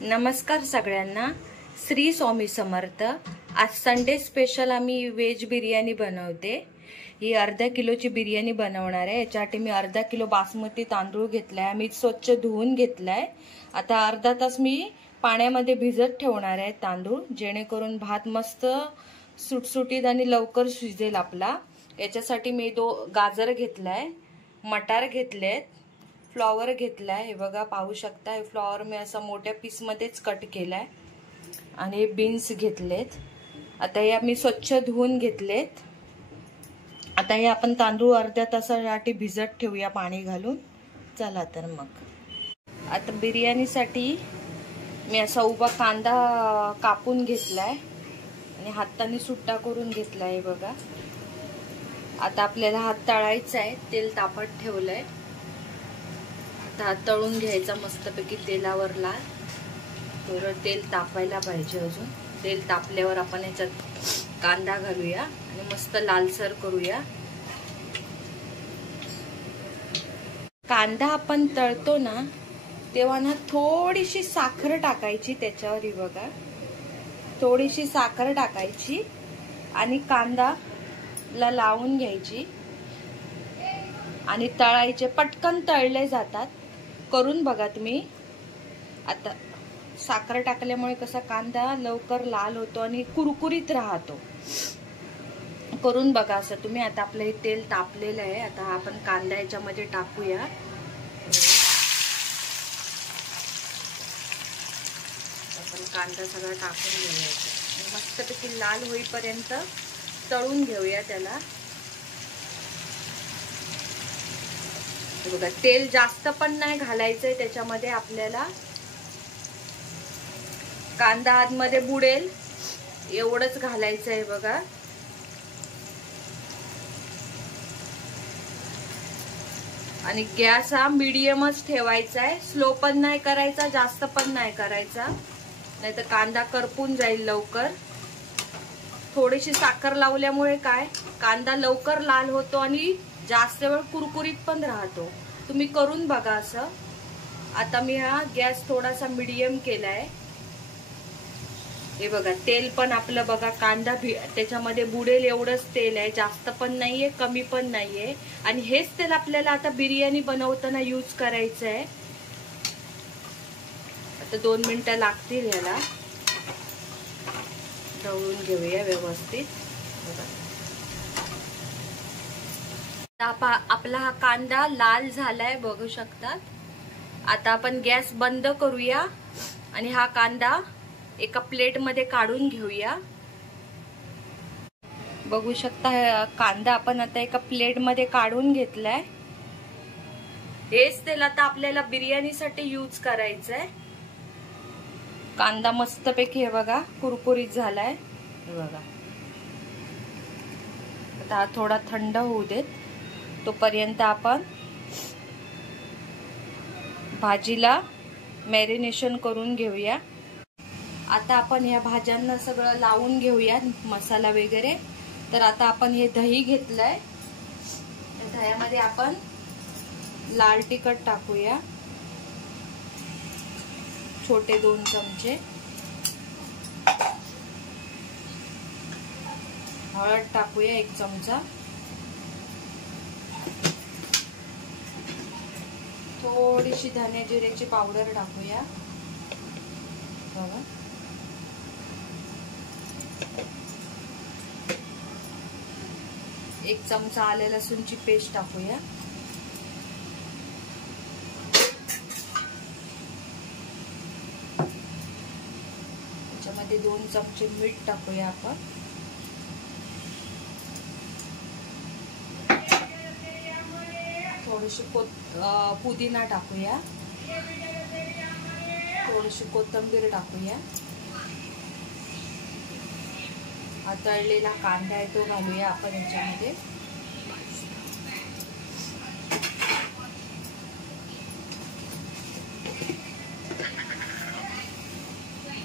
नमस्कार सगळ्यांना, श्री स्वामी समर्थ। आज संडे स्पेशल आम्ही व्हेज बिर्याणी बनवते। ही अर्धा किलोची बिर्याणी बनवणार आहे। याच्यासाठी मी अर्धा किलो बासमती तांदूळ घेतलाय, मी स्वच्छ धुवून घेतलाय। आता अर्धा तास मी पाण्यामध्ये भिजत ठेवणार आहे तांदूळ, जेणेकरून भात मस्त सुटसुटीत आणि लवकर शिजेल आपला। याच्यासाठी मी गाजर घेतलाय, मटार घेतलेत, फ्लॉवर घेतलाय। हे बघा पाहू शकता, हे फ्लॉवर मी असा मोठ्या पीस मध्येच कट केलाय आणि बीन्स घेतलेत। आता हे मी स्वच्छ धुवून घेतलेत। आता हे आपण तांदूळ अर्ध्या तासासाठी भिजत ठेवूया पाणी घालून। चला तर मग आता बिर्याणीसाठी मी असा उभा कांदा कापून घेतलाय आणि हाताने सुट्टा करून घेतलाय। बघा आता आपल्याला हात तळायचा आहे, तेल तापत ठेवलंय। आता तळून घ्यायचा मस्तपैकी तेलावर लाल। थोडं तेल तापायला पाहिजे, अजून तेल तापल्यावर आपण याच्यात कांदा घालूया आणि मस्त लालसर करूया। कांदा आपण तळतो ना तेव्हा ना थोडीशी साखर टाकायची त्याच्यावर। बघा थोडीशी साखर टाकायची आणि कांदाला लावून घ्यायची आणि तळायचे। पटकन तळले जातात, करून बघा तुम्ही। आता साखर टाकल्यामुळे कसा कांदा लवकर लाल होतो आणि कुरकुरीत राहतो, करून बघा असं तुम्ही। आता आपलं हे तेल तापलेलं आहे, आता आपण कांदा याच्यामध्ये टाकूया। आपण कांदा सगळा टाकून घेऊया आणि मस्तपैकी लाल होईपर्यंत तळून घेऊया त्याला। बघा तेल जास्त पण नाही घालायचंय त्याच्यामध्ये, आपल्याला कांदा आतमध्ये बुडेल एवढंच घालायचंय। बघा आणि गॅस हा मीडियमच ठेवायचा आहे, स्लो पण नाही करायचा, जास्त पण नाही करायचा, नाहीतर कांदा करपून जाईल लवकर। थोडीशी साखर लावल्यामुळे काय कांदा लवकर लाल होतो आणि जास्त वेळ कुरकुरीत पण राहतो। तुम्ही करून बघा असं। आता मी हा गॅस थोडासा मीडियम केलाय। हे बघा तेल पण आपलं बघा कांदा त्याच्यामध्ये बुडेल एवढंच तेल आहे, जास्त पण नाहीये कमी पण नाहीये। आणि हेच तेल आपल्याला आता बिर्याणी बनवताना यूज करायचं आहे। आता 2 मिनिटं लागतील याला, ढवळून घेऊया व्यवस्थित। बघा आपला हा कांदा लाल झालाय, बघू शकतात। आता आपण गॅस बंद करूया आणि हा कांदा एका प्लेट मध्ये काढून घेऊया। बघू शकता कांदा आपण आता एका प्लेट मध्ये काढून घेतलाय। हेच तेल आता आपल्याला बिर्याणीसाठी यूज करायचंय। कांदा मस्तपैकी हे बघा कुरकुरीत झालाय। हे बघा आता हा थोडा थंड होऊ देत, तोपर्यंत आपण भाजीला मॅरिनेशन करून घेऊया। आता आपण ह्या भाज्यांना सगळं लावून घेऊया मसाला वगैरे। तर आता आपण हे दही घेतलंय, दह्यामध्ये आपण लाल तिखट टाकूया छोटे 2 चमचे, हळद टाकूया 1 चमचा, थोडीशी धने जिऱ्याची पावडर टाकूया। बघा 1 चमचा आले लसूणची पेस्ट टाकूया। त्याच्यामध्ये 2 चमचे मीठ टाकूया आपण। थोडीशी पुदिना टाकूया, थोडीशी कोथिंबीर टाकूया। हा तळलेला कांदा आहे तो घालूया आपण याच्यामध्ये।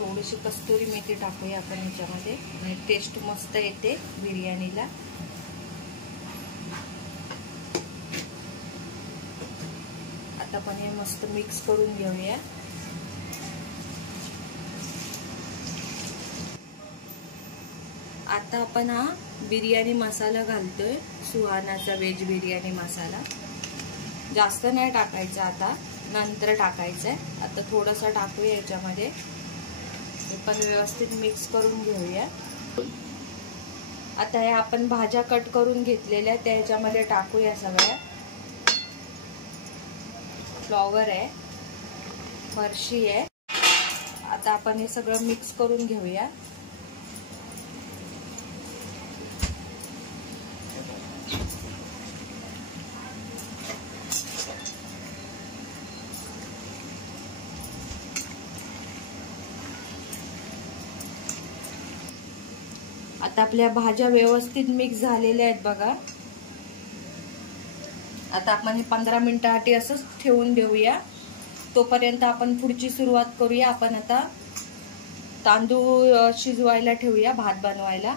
थोडीशी कस्तुरी मेथी टाकूया आपण याच्यामध्ये, आणि टेस्ट मस्त येते बिर्याणीला। आता पण हे मस्त मिक्स करून घेऊया। आता आपण हा बिर्याणी मसाला घालतोय, सुहानाचा व्हेज बिर्याणी मसाला. जास्त नाही टाकायचा, आता नंतर टाकायचंय. आता थोडासा टाकूया याच्यामध्ये. हे पण व्यवस्थित मिक्स करून घेऊया. आता हे आपण भाज्या कट करून घेतलेल्या त्या ह्याच्यामध्ये टाकूया सगळ्या. फ्लॉवर आहे, फरशी आहे. आता आपण हे सगळं मिक्स करून घेऊया. आता आपल्या भाज्या व्यवस्थित मिक्स झालेल्या आहेत बघा. आता आपण हे 15 मिनिटांसाठी असंच ठेवून देऊया. तोपर्यंत आपण पुढची सुरुवात करूया. आपण आता तांदूळ शिजवायला ठेवूया, भात बनवायला.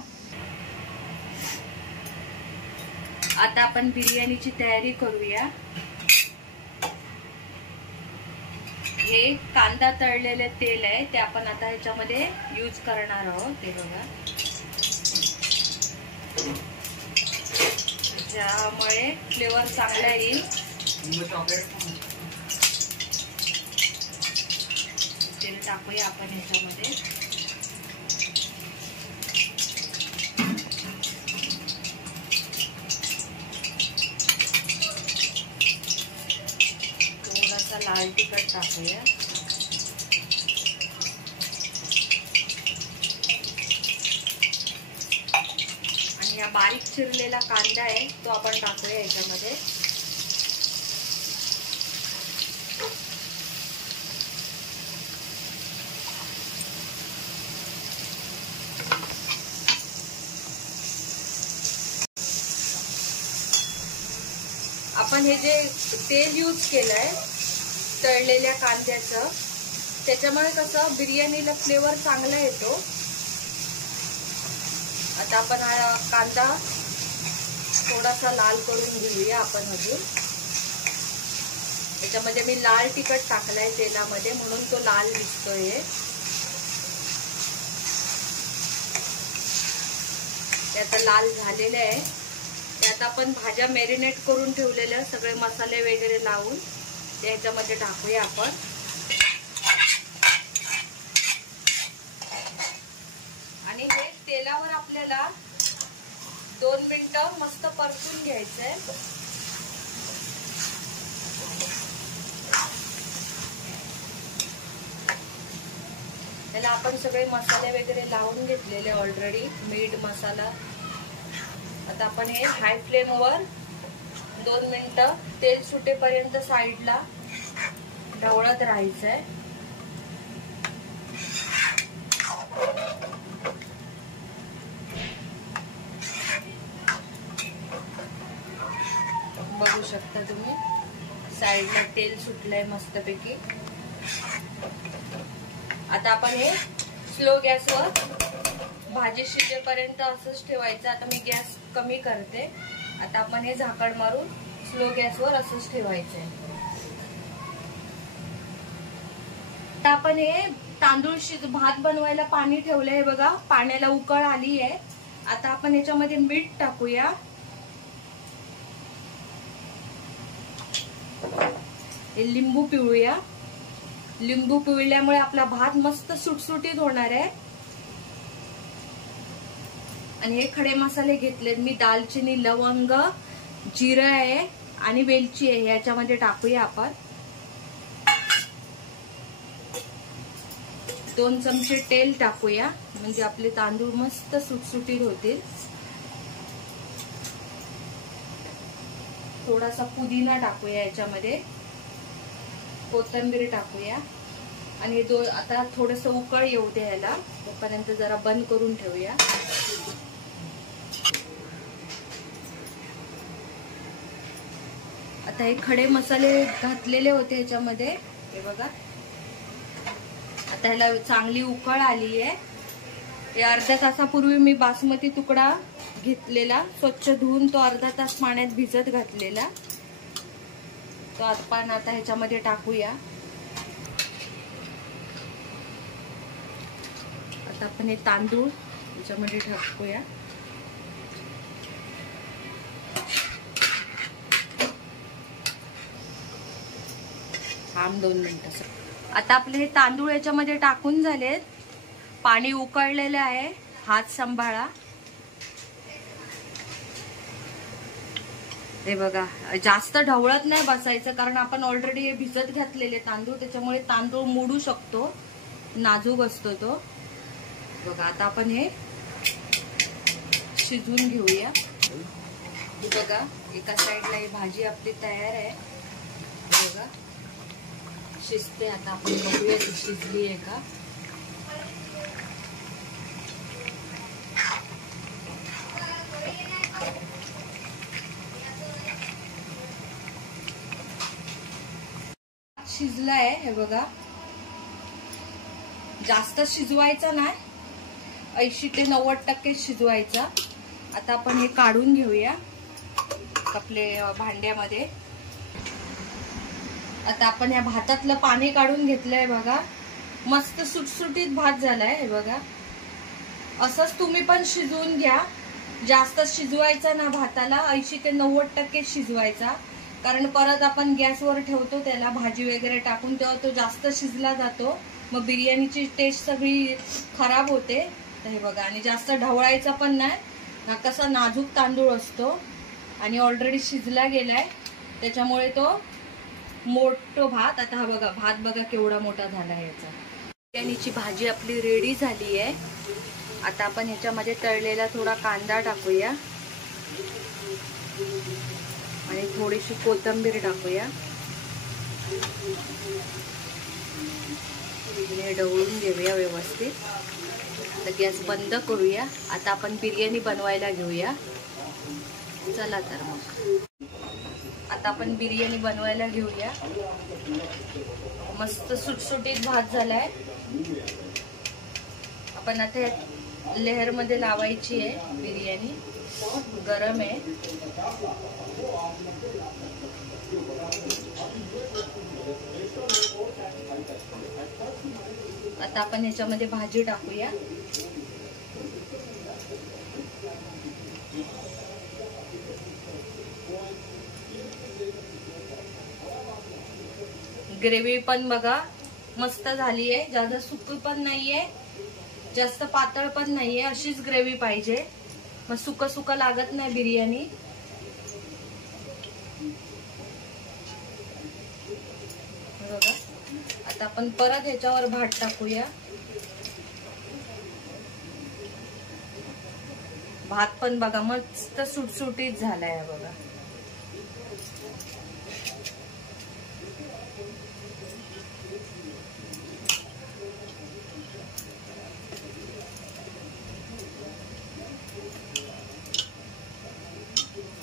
आता आपण बिर्याणीची तयारी करूया. हे कांदा तळलेले तेल आहे, ते आपण आता ह्याच्यामध्ये यूज करणार आहोत. ते बघा, ज्यामुळे फ्लेवर चांगला येईल. तेल टाकूया आपण ह्याच्यामध्ये. थोडासा लाल तिखट टाकूया. आणि हा बारीक चिरलेला कांदा आहे तो आपण टाकूया याच्यामध्ये. आपण हे जे तेल यूज केलंय तळलेल्या कांद्याचं, त्याच्यामुळे कसं बिर्याणीला फ्लेवर चांगला येतो. आता आपण हा कांदा थोडासा लाल करून घेऊया आपण अजून. त्याच्यामध्ये मी लाल तिखट टाकलाय तेलामध्ये, म्हणून तो लाल दिसतोय. ते आता लाल झालेले आहे. त्यात आपण भाज्या मॅरिनेट करून ठेवलेल्या सगळे मसाले वगैरे लावून त्याच्यामध्ये टाकूया आपण. आणि हे तेलावर आपल्याला 2 मिनिटं मस्त परतून घ्यायचंय. त्याला आपण सगळे मसाले वगैरे लावून घेतलेले ऑलरेडी, मीठ मसाला. आता आपण हे हाय फ्लेमवर 2 मिनिटं तेल सुटेपर्यंत साईडला ढवळत राहायचंय. बघू शकता तुम्ही, साईडला तेल सुटलंय मस्तपैकी. आता आपण हे स्लो गॅसवर भाजी शिजेपर्यंत असंच ठेवायचं. आता मी गॅस कमी करते. आता आपण हे झाकण मारून स्लो गॅसवर असंच ठेवायचंय. आता आपण हे तांदूळ भात बनवायला पाणी ठेवलंय बघा, पाण्याला उकळ आली आहे. आता आपण याच्यामध्ये मीठ टाकूया. हे लिंबू पिळूया. लिंबू पिळल्यामुळे आपला भात मस्त सुटसुटीत होणार आहे. आणि हे खडे मसाले घेतलेत मी, दालचिनी, लवंग, जिरं आहे आणि वेलची आहे, याच्यामध्ये टाकूया आपण. 2 चमचे तेल टाकूया, म्हणजे आपले तांदूळ मस्त सुटसुटीत होतील. थोडासा पुदिना टाकूया याच्यामध्ये, कोथिंबीर टाकूया. आणि आता थोडस उकळ येऊ द्या याला, तोपर्यंत जरा बंद करून ठेवूया. आता हे खडे मसाले घातलेले होते याच्यामध्ये, हे बघा. आता ह्याला चांगली उकळ आली आहे. हे अर्ध्या तासापूर्वी मी बासमती तुकडा घेतलेला, स्वच्छ धुवून तो अर्धा तास पाण्यात भिजत घातलेला, तो आपण आता ह्याच्यामध्ये टाकूया. आता आपण हे तांदूळ त्याच्यामध्ये टाकूया. थांब 2 मिनिटं. आता आपले हे तांदूळ याच्यामध्ये टाकून झालेत. पाणी उकळलेलं आहे. हात सांभाळा. हे बघा, जास्त ढवळत नाही बसायचं, कारण आपण ऑलरेडी हे भिजत घातलेले तांदूळ, त्याच्यामुळे तांदूळ मोडू शकतो, नाजूक असतो तो. बघा आता आपण हे शिजवून घेऊया. बघा एका साईडला ही भाजी आपली तयार आहे. बघा शिजते. आता आपण बघूया ती शिजली आहे का. शिजलाय हे बघा. जास्त शिजवायचा नाही, 80 ते 90% शिजवायचा. आता आपण हे काढून घेऊया आपल्या भांड्यामध्ये. आता आपण या भातातलं पाणी काढून घेतलंय बघा. मस्त सुटसुटीत भात झालाय हे बघा. असंच तुम्ही पण शिजवून घ्या. जास्त शिजवायचा ना भाताला, 80 ते 90% शिजवायचा, कारण परत आपण गॅसवर ठेवतो त्याला भाजी वगैरे टाकून, तेव्हा तो जास्त शिजला जातो, मग बिर्याणीची टेस्ट सगळी खराब होते. तर हे बघा, आणि जास्त ढवळायचा पण नाही. कसा नाजूक तांदूळ असतो आणि ऑलरेडी शिजला गेलाय, त्याच्यामुळे तो मोठो भात. आता हा बघा भात बघा केवढा मोठा झाला आहे याचा. बिर्याणीची भाजी आपली रेडी झाली आहे. आता आपण ह्याच्यामध्ये तळलेला थोडा कांदा टाकूया आणि थोडीशी कोथिंबीर टाकूया. ढवळून घेऊया व्यवस्थित. तर गॅस बंद करूया. आता आपण बिर्याणी बनवायला घेऊया. चला तर मग आता आपण बिर्याणी बनवायला घेऊया. मस्त सुटसुटीत भात झालाय. आपण आता लेहर मध्ये लावायची आहे बिर्याणी. गरम आहे. आता आपण ह्याच्यामध्ये भाजी टाकूया. ग्रेव्ही पण बघा मस्त झाली आहे. जास्त सुकी पण नाहीये, जास्त पातळ पण नाहीये. अशीच ग्रेव्ही पाहिजे, मग सुक सुक लागत नाही बिर्याणी. बघा आता आपण परत ह्याच्यावर भात टाकूया. भात पण बघा मस्त सुटसुटीत झालाय बघा.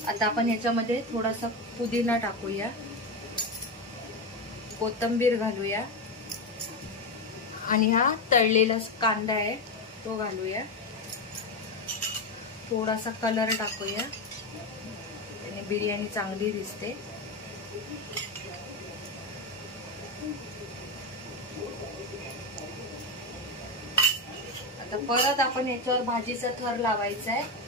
आता आपण ह्याच्यामध्ये थोडासा पुदिना टाकूया, कोथिंबीर घालूया आणि हा तळलेला कांदा आहे तो घालूया. थोडासा कलर टाकूया आणि बिर्याणी चांगली दिसते. आता परत आपण याच्यावर भाजीचा थर लावायचा आहे.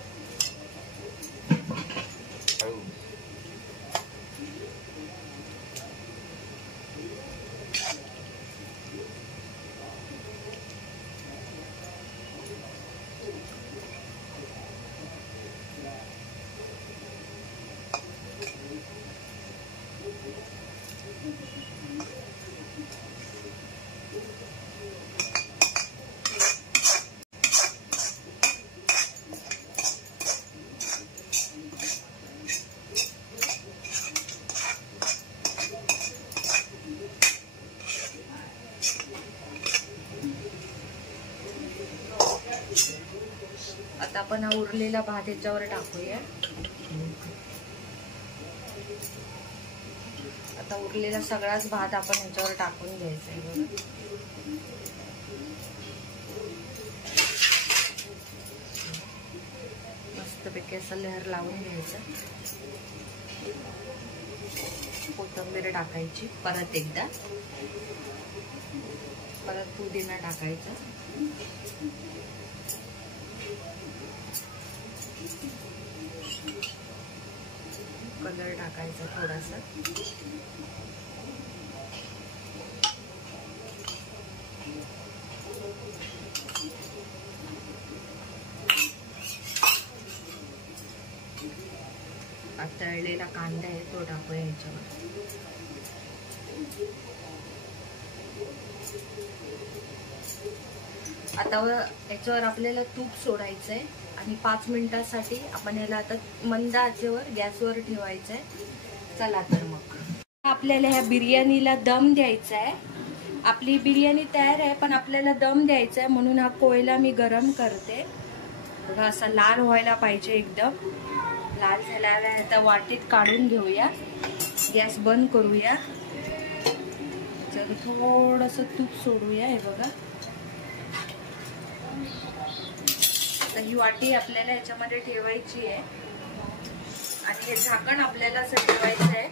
आता आपण हा उरलेला भात याच्यावर टाकूया. आता उरलेला सगळाच भात आपण ह्याच्यावर टाकून घ्यायचा आहे. मस्तपैकी असं लेअर लावून घ्यायचं. कोथिंबीर टाकायची परत एकदा, परत पुदिना टाकायचा. कलर टाकायचा थोडासा. तळलेला कांदा आहे तो टाकूया याच्यावर. आता याच्यावर आपल्याला तूप सोडायचंय आणि 5 मिनिटासाठी आपण याला आता मंद आचेवर गॅसवर ठेवायचंय. चला तर मग आपल्याला ह्या बिर्याणीला दम द्यायचा आहे. आपली बिर्याणी तयार आहे पण आपल्याला दम द्यायचा आहे म्हणून हा कोयला मी गरम करते. बघा असा लाल व्हायला पाहिजे एकदम. लाल झाल्याला आता वाटीत काढून घेऊया. गॅस बंद करूया. थोडस तूप सोडूया. हे बघा आता ही वाटी आपल्याला याच्यामध्ये ठेवायची आहे आणि हे झाकण आपल्याला असं ठेवायचं आहे.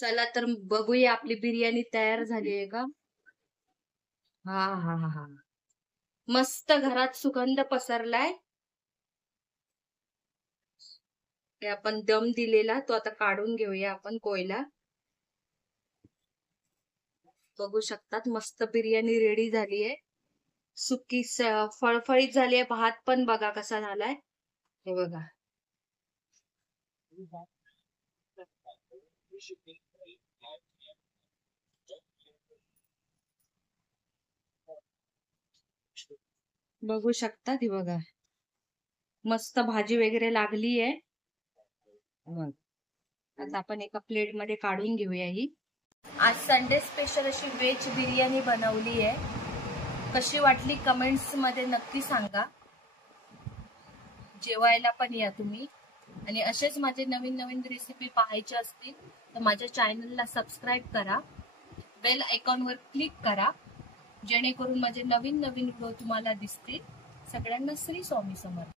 चला तर बघूया आपली बिर्याणी तयार झाली आहे का. हा हा हा हा, मस्त घरात सुगंध पसरलाय. ते आपण दम दिलेला तो आता काढून घेऊया आपण कोयला. बघू शकतात मस्त बिर्याणी रेडी झाली आहे. सुकी फळफळीत झाली आहे. भात पण बघा कसा झालाय. हे बघा बघू शकतात. ही बघा मस्त भाजी वगैरे लागली आहे. आता आपण एका प्लेट मध्ये काढून घेऊया. ही आज संडे स्पेशल अशी व्हेज बिर्याणी बनवली आहे. कशी वाटली कमेंट्स मध्ये नक्की सांगा. जेवायला पण या तुम्ही. आणि असेच माझे नवीन नवीन रेसिपी पाहायचे असतील तर माझ्या चॅनलला सबस्क्राईब करा. बेल आयकॉनवर क्लिक करा जेणेकरून माझे नवीन नवीन व्हिडिओ तुम्हाला दिसतील. सगळ्यांना श्री स्वामी समर्थ.